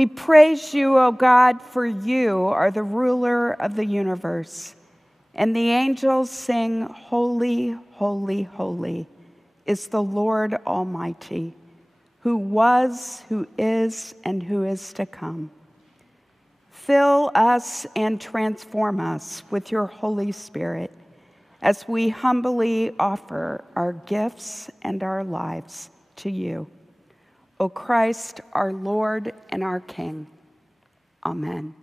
We praise you, O God, for you are the ruler of the universe. And the angels sing, "Holy, holy, holy is the Lord Almighty, who was, who is, and who is to come." Fill us and transform us with your Holy Spirit as we humbly offer our gifts and our lives to you. O Christ, our Lord and our King. Amen.